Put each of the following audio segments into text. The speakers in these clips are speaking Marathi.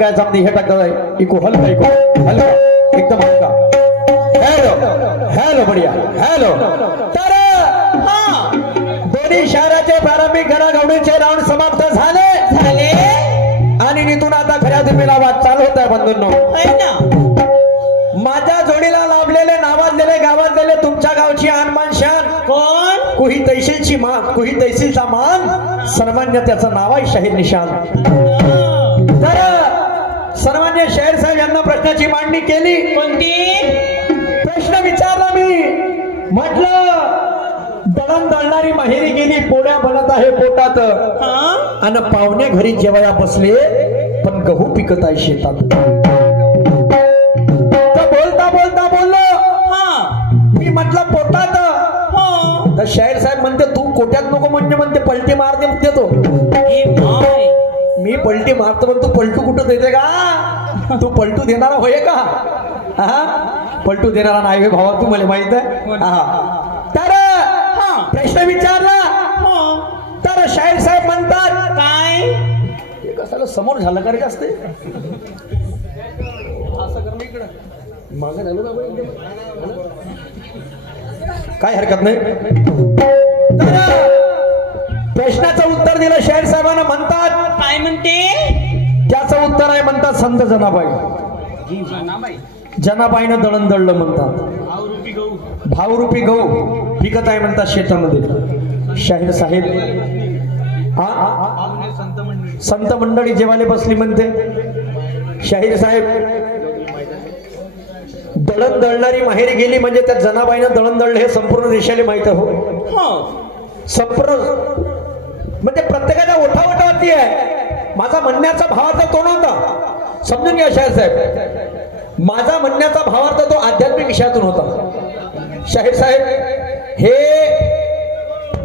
काय समधी हे टाकत इको हलका एकदम हलका हॅलो बढिया हॅलो तर दोन्ही शहराचे प्रारंभिक घडामोडींचे राऊंड समाप्त झाले आणि नितून आता खऱ्या दिमेला वाट चालू होत आहे बंधूंनो माझ्या जोडीला लाभलेले नावाजलेले गावाजलेले तुमच्या गावची आनमान शान कोण कुही तहसीलची मान कुही तहसीलचा मान सर्वमान्य त्याचं नाव आहे शाहीर निशान तर सर्वमान्य शाहीर साहेब यांना प्रश्नाची मांडणी केली कोणती प्रश्न विचारला मी म्हटलं दळण दळणारी माहेरी गेली पोळ्या बनत आहे पोटात आणि पाहुणे घरी जेवाया बसले पण गहू पिकत आहे शेतात बोलता बोललो मी म्हटलं पोटात तर शाहीर साहेब म्हणते तू कोट्यात नको म्हणते पलटी मारते देतो मी पलटी मारतो पण तू पलटू कुठं देते का तू पलटू देणारा होय का हा पलटू देणारा नाही भावा तू मला माहित आहे तर प्रश्न विचारला तर शाहीर साहेब म्हणतात काय हे कशाला समोर झालं का रे जास्त असं करणं इकडं मागे झालं ना काय हरकत नाही तर प्रश्नाचं उत्तर दिलं शाहीर साहेबांना म्हणतात काय म्हणते त्याचं उत्तर आहे म्हणतात संत जनाबाई जनाबाईनं दळण दळलं म्हणतात भावरूपी गहू पिकत आहे म्हणतात शेतामध्ये शाहीर साहेब संत मंडळी जेवायला बसली म्हणते शाहीर साहेब दळण दळणारी माहेरी गेली म्हणजे त्या जनाबाईनं दळण दळलं हे संपूर्ण देशाला माहित हो संपूर्ण म्हणजे प्रत्येकाच्या ओठावटावरती आहे माझा म्हणण्याचा भावार्थ तो नव्हता समजून घ्या शाहीर साहेब माझा म्हणण्याचा भावार्थ तो आध्यात्मिक विषयातून होता शाहीर साहेब हे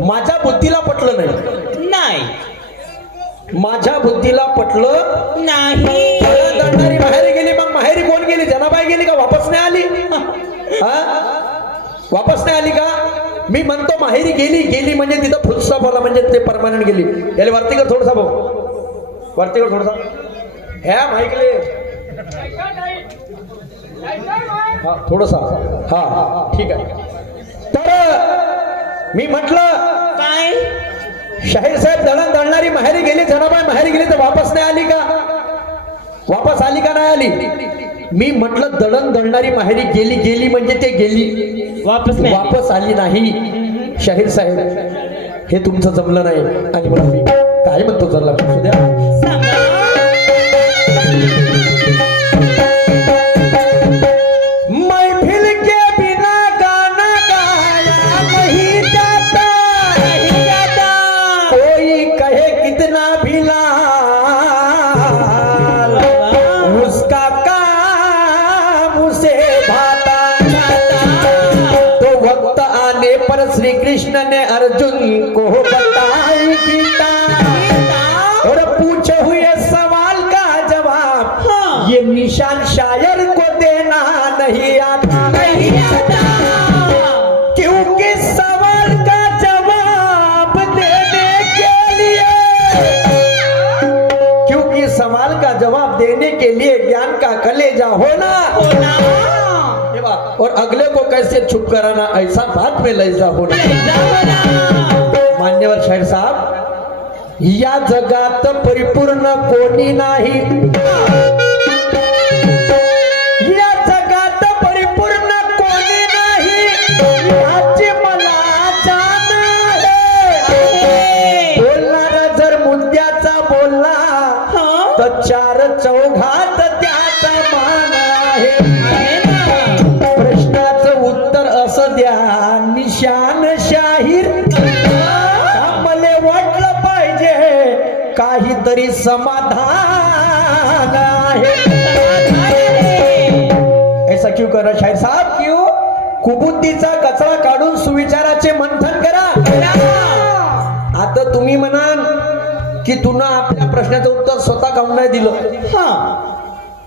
माझ्या बुद्धीला पटलं नाही माझ्या बुद्धीला पटलं नाही दळणारी माहेरी गेली मग माहेरी कोण गेली जनाबाई गेली का वापस नाही आली वापस नाही आली का मी म्हणतो माहेरी गेली म्हणजे तिथं फुलस्टॉप बोला म्हणजे ते परमानंट गेली याला वरती कर थोडसा भाऊ वरती कर थोडसा ह्या माईकले हा थोडसा हा ठीक आहे तर मी म्हटलं काय शाहीर साहेब दळण दळणारी माहेरी गेली जनाबाई माहेरी गेली तर वापस नाही आली का वापस आली का नाही आली मी म्हटलं दळण दळणारी माहेरी गेली म्हणजे ते गेली वापस आली नाही शाहीर साहेब हे तुमचं जमलं नाही आणि मला मी काय म्हणतो जर लक्षात द्या मैफिल के बिना गाना गाया नहीं जाता कोई कहे कितना भी लाल उसका काम उसे भाता तो वक्त आने पर श्री कृष्ण ने अर्जुन को बताई गीता और पूछे हुए सवाल का जवाब ये निशान शायर को देना नहीं आता क्योंकि सवाल का जवाब देने के लिए क्योंकि सवाल का जवाब देने के लिए ज्ञान का कलेजा होना और अगले को कैसे चुप कराना ऐसा बात में लहजा होना मान्यवर शाहीर साहब या जगात परिपूर्ण कोणी नाही या जगात परिपूर्ण कोणी नाही याची मला जाण आहे बोलणारा जर मुद्द्याचा बोलला तर चार चौघात त्याचा मान आहे प्रश्नाचं उत्तर असं द्या निशान शाहीर मला वाटलं पाहिजे काहीतरी समाधान आहे ऐसा क्यों करा शाहीर साहब क्यों कुबुद्धीचा कचरा काढून सुविचाराचे मंथन करा आता तुम्ही म्हणाल की तुला आपल्या प्रश्नाचं उत्तर स्वतः काऊन नाही दिलं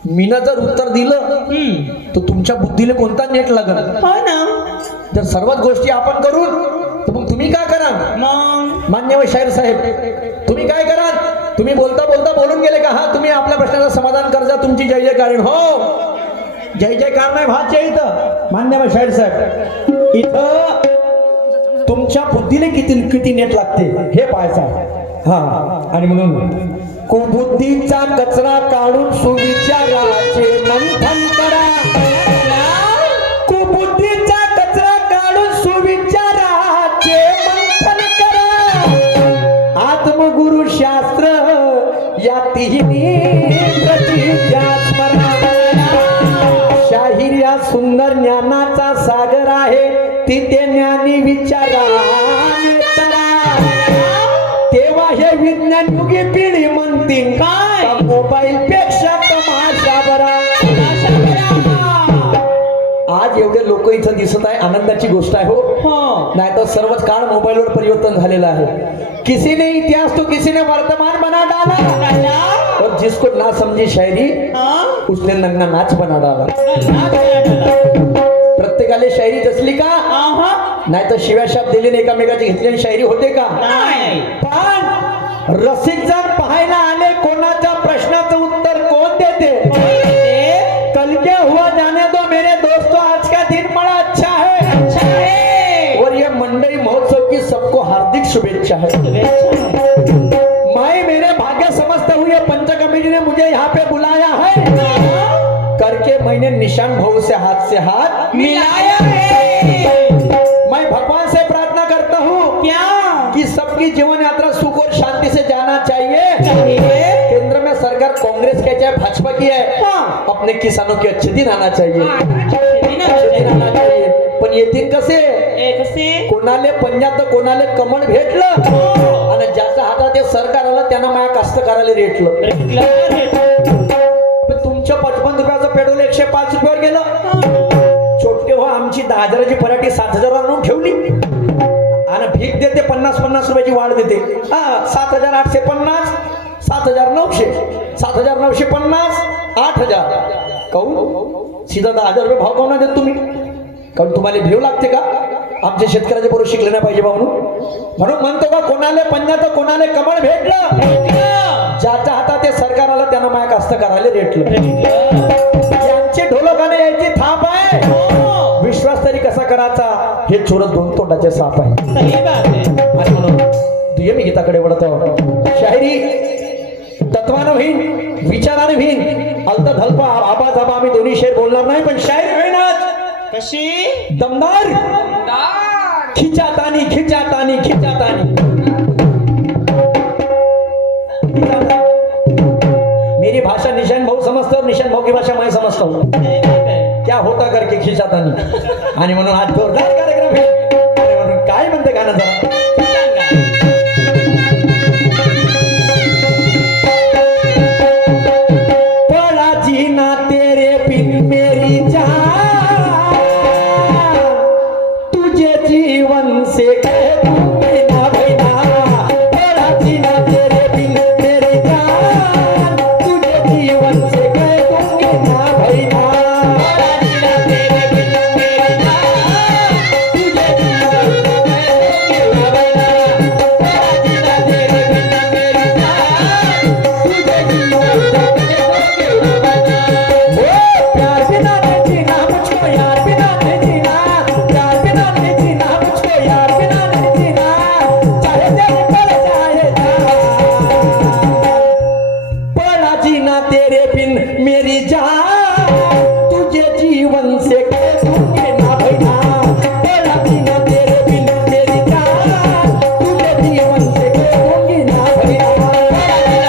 मीना जर उत्तर दिलं तर तुमच्या बुद्धीला कोणता नेट लागल जर सर्वच गोष्टी आपण करून तर मग तुम्ही काय कराल मान्यवर शाहीर साहेब तुम्ही काय कराल तुम्ही बोलता बोलता बोलून गेले का? हा, तुम्ही आपल्या प्रश्नाचं समाधान करजा. तुमची जय जयकार हो. जय जयकार नाही भात इथं मान्यवर शाहीर साहेब. इथं तुमच्या बुद्धीने किती किती नेट लागते हे पाहायचं. हा, आणि म्हणून कुबुद्धीचा कचरा काढून सुविचाराचे मंथन करा. कुबुद्धीचा कचरा काढून सुविचाराचे मंथन करा. आत्मगुरु शास्त्र या तिन्ही प्रतिज्ञा स्मरा. शाहीर या सुंदर ज्ञानाचा सागर आहे, तिथे ज्ञानी विचारा तेव्हा हे विज्ञान युगी पिढी म्हणतील काय मोबाईल पेक्षा तमाशा बरा. आज एवढे लोक इथं दिसत आहे, आनंदाची गोष्ट आहे हो. नाही तर सर्वच काळ मोबाईलवर परिवर्तन झालेलं आहे. किसी ने इतिहास तो किसी ने वर्तमान बना डाला और जिसको ना समझी शायरी उसने नंगा नाच बना डाला. प्रत्येकाला शायरी जसली का? नाही तर शिव्या शाप दिलेली एकामेकाची घेतलेली शायरी होते का? पण रसिक जर पाहायला आले, कोणाच्या प्रश्नाचं उत्तर कोण देते? कल के हुआ जाने दो मेरे दोस्तों, आज का दिन बड़ा अच्छा है. और ये मंडई महोत्सव की सबको हार्दिक शुभेच्छा है. मैं मेरे भाग्य समझता हुए पंच कमेटी ने मुझे यहाँ पे बुलाया है करके मैंने निशान भाऊ से हाथ मिलाया है. मैं भगवान से प्रार्थना करता हूँ क्या कि सबकी जीवन यात्रा सुख और शांति से जाना चाहिए. केंद्र में सरकार कांग्रेस की चाहे भाजपा की है, अपने किसानों के अच्छे दिन आना चाहिए. आना चाहिए. पण येतील कसे? कोणाले पंजा तर कोणाले कमळ भेटलं आणि ज्याच्या हातात ते सरकार आलं त्यांना माझ्या कास्तकाराला रेटलं. तुमच्या 55 रुपयाचं पेट्रोल 105 रुपयावर गेलं. छोटे हो, आमची 10,000ची पराठी 7,000 आणून ठेवली आणि भीक देते 50-50 रुपयाची वाढ देते. 7,850, 7,900, 7,950, 8,000. काहून सीधा 10,000 रुपये भाव काहून देत तुम्ही? कारण तुम्हाला भेव लागते का? आमच्या शेतकऱ्याचे बरोबर शिकले नाही पाहिजे म्हणून म्हणतो का कोणाले पंजाचं कोणाले कमळ भेटलं, ज्याच्या हातात ते सरकार आलं त्यांना माझ्या कास्तकाराला रेटलं. यांचे ढोलकाने यायची थाप आहे, विश्वास तरी कसा करायचा हे चोरत 2 तोंडाचे साप आहे. आणि म्हणून दुय्यमी गीताकडे वळत शायरी तत्वानं होईन, विचाराने होईन. अलत धल्प आबाज आबा आम्ही दोन्ही शेर बोलणार नाही, पण शायरी होईनच कशी दमदार. खिचातानी खिचातानी खिचातानी. मेरी भाषा निशान भाऊ समझते और निशान भाऊ की भाषा मैं समझता हूँ. क्या होता करके खिचातानी. आणि म्हणून आज जोरदार कार्यक्रम आहे. आणि म्हणून काय म्हणते गाणं जरा पड़ा जीना तेरे बिन मेरी जान, तुझे जीवन से कह दूंगी ना भैया. पड़ा जीना तेरे बिन मेरी जान, तुझे जीवन से कह दूंगी ना भैया. पड़ा जीना तेरे बिन मेरी जान, तुझे जीवन से कह दूंगी ना भैया. पड़ा जीना तेरे बिन मेरी जान, तुझे जीवन से कह दूंगी ना भैया. प्यार बिना नहीं जीना मुझको, यार बिना नहीं जीना. प्यार बिना नहीं जीना मुझको, यार बिना नहीं जीना. चाहे तेरे पड़ जाए पड़ा जीना तेरे बिन मेरी जान, तुझे जीवन से कह दूंगी ना भैया. पड़ा जीना तेरे बिन मेरी जान, तुझे जीवन से कह दूंगी ना भैया. पड़ा जीना तेरे बिन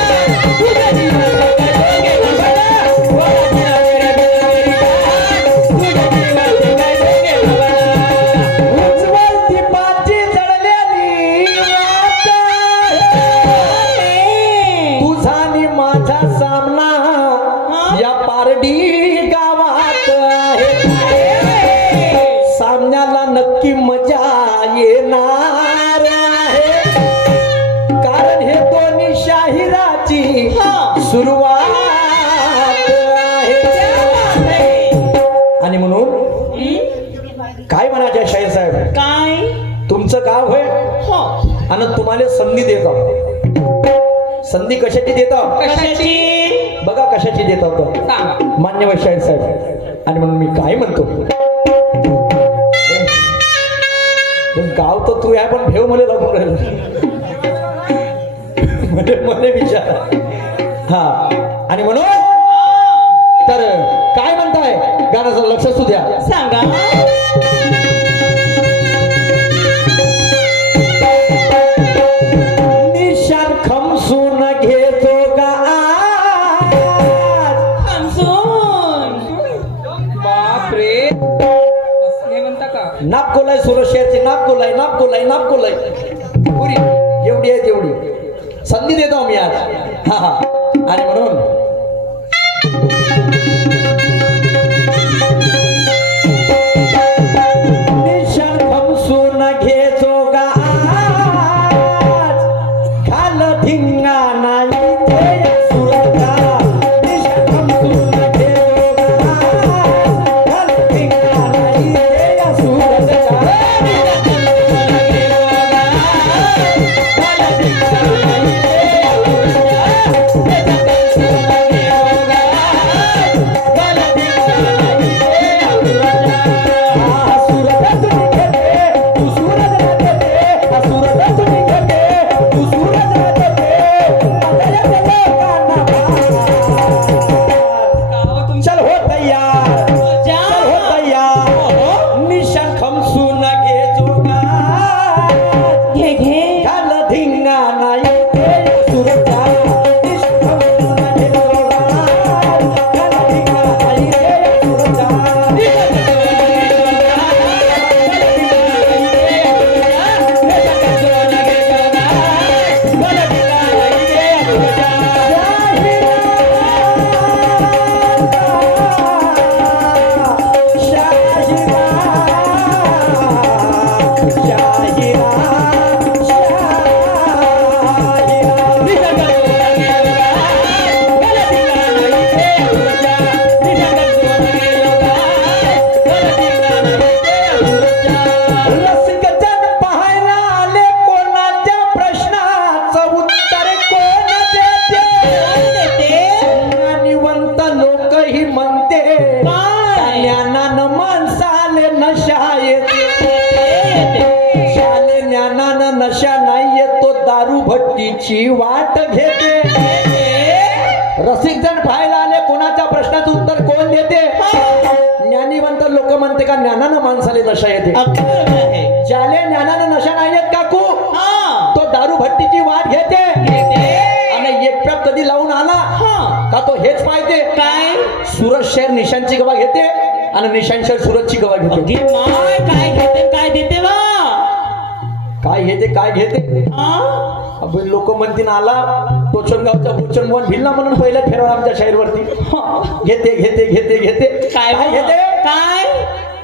मेरी जान, तुझे जीवन से कह दूंगी ना भैया. पड़ा जीना तेरे बिन मेरी जान, तुझे जीवन से कह दूंगी ना भैया. उज्ज्वल दीपाची जळलेली वाट आहे, तुझा आणि माझा सामना या पारडी गावात आहे. सामन्याला नक्की मजा येणार आहे, कारण हे दोन्ही शाहिराची सुरुवात आहे. आणि म्हणून काय म्हणायचे शाहीर साहेब, काय तुमचं गाव होय हो आणि तुम्हाला संधी देतो. संधी कशाची देता कशाची बघा कशाची देता होतो सांगा मान्यवर शाहीर साहेब. आणि म्हणून मी काय म्हणतो पण गाव तर तू आहे पण भेव मला लागून राहिलं मला विचार हा. आणि म्हणून तर काय म्हणताय गाण्याचं लक्ष असू द्या. सांगा निशान खमसून घेतो गा हमसून बापरे असं म्हणता का नाप कोलाय सुरत शहरचे नाप कोलाय नाप कोलाय नाप कोलाय पुरी एवढी आहे तेवढी संधी देतो मी आज. हा हा. आणि म्हणून निशान खमसून घेतो गा घाल धिंगाणा इथे सुरता. निशान खमसून घेतो गा घाल धिंगाणा इथे सुरता. गाव तुमचं चल हो तैयार जा चल हो तैयार. निशान खमसून घे जोगा घे घे घाल धिंगाणा इथे सुरता. निशान खमसून घे जोगा घाल धिंगाणा इथे सुरता. रसिकजन पाहायला आले कोणाच्या प्रश्नाचं उत्तर कोण देते. ज्ञानिवंत लोक ही म्हणते काय? ज्ञानानं माणसाले नशा येते. शाले ज्ञानानं नशा नाही येतो दारू भट्टीची वाट घेते. रसिकजन पाहायला आले कोणाच्या प्रश्नाचं उत्तर कोण देते. ज्ञानिवंत लोक म्हणते का ज्ञानानं माणसाले नशा येते. अक्कल आहे ज्याले ज्ञानानं नशा नाही येत काकू हा तो दारू भट्टीची वाट घेते. आणि एकट्या कधी लावून आला हा का तो हेच पाहिजे काय सुरत शहर निशांची गवा घेते आणि निशांत शहर सुरतची गवा घेते. अगदी माय काय घेते काय देते वा काय घेते काय घेते हा लोक म्हणतील आला टोचनगावचा बोचनभवन भिल्ला म्हणून पहिल्या फेरवा आमच्या शहरवरती घेते घेते घेते घेते काय घेते काय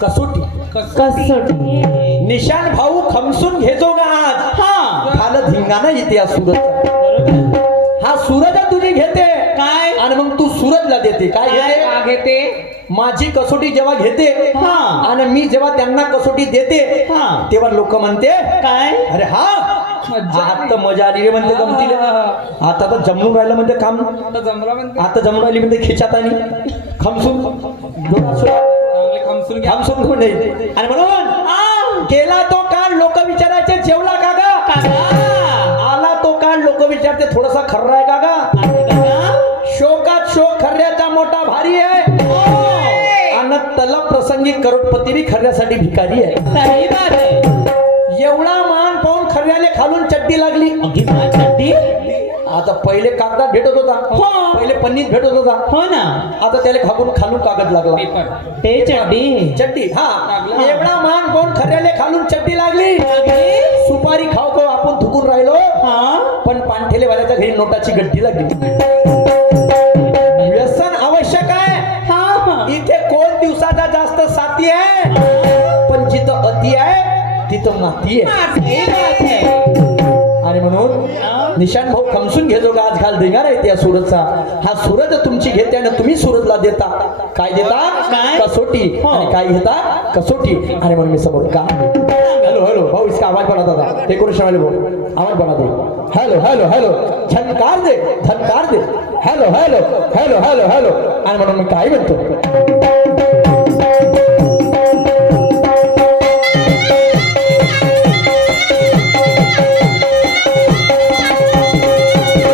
कसोटी. कसोटी निशान भाऊ खमसून घेतो का आज हा खाल धिंगाणा येते या सुरत. बरोबर हा सूरज तुझी घेते काय आणि मग तू सूरजला देते. काय घेते का घेते माझी कसोटी जेव्हा घेते हा आणि मी जेव्हा त्यांना कसोटी देते हा तेव्हा लोक म्हणते काय अरे हा मज्जा आता मजा आली रे म्हणते गमतीले. आता तर जमून राहिलं म्हणते काम आता जमला म्हणते आता जमून राहिली म्हणते खिचात आणि खमसून जोरात सुरा. चांगले खमसून घ्या खमसून कोण नाही. आणि म्हणून गेला तो काळ लोक विचारायचे जेवला का गा. काका आला तो काळ लोक विचारते थोडासा खर्रा आहे का गा. आहे काका शोकात शोक खर्याचा मोठा भारी आहे आणि तल प्रसंगी करोडपती बी खर्यासाठी भिकारी आहे. सही बात आहे एवढा मान पाहून खर्याले खालून चड्डी लागली. अगदी माय चड्डी आता पहिले कागदात भेटत होता हो. पहिले पन्नीत भेटत होता हो ना आता त्याला खालून खालून कागद लागला पेपर ते चड्डी चड्डी. हा लागला. एवढा मान पाहून खर्याले खालून चड्डी लागली. अगदी सुपारी खाऊ खाऊ आपण थुकून राहिलो हा पण पानठेले वाल्याच्या घरी नोटाची गड्डी लागली. व्यसन आवश्यक आहे. हा हा इथे कोण दिवसाचा जास्त साथी आहे पण जिथं अति आहे तिथं माती आहे. सही बात है आणि म्हणून निशान भाऊ खमसून घेतो का आज घाल देणार आहे त्या सूरजचा. हा सूरज तुमची घेते आणि तुम्ही सूरजला देता. काय देता काय? कसोटी. हो. आणि काय घेता कसोटी. आणि म्हणून मी समोर का हॅलो हॅलो भाऊ इसका आवाज बनवत होता डेकोरेशन बोल आवाज बनवते हॅलो हॅलो हॅलो झनकार दे hello hello hello hello hello आणि म्हणून मी काय म्हणतो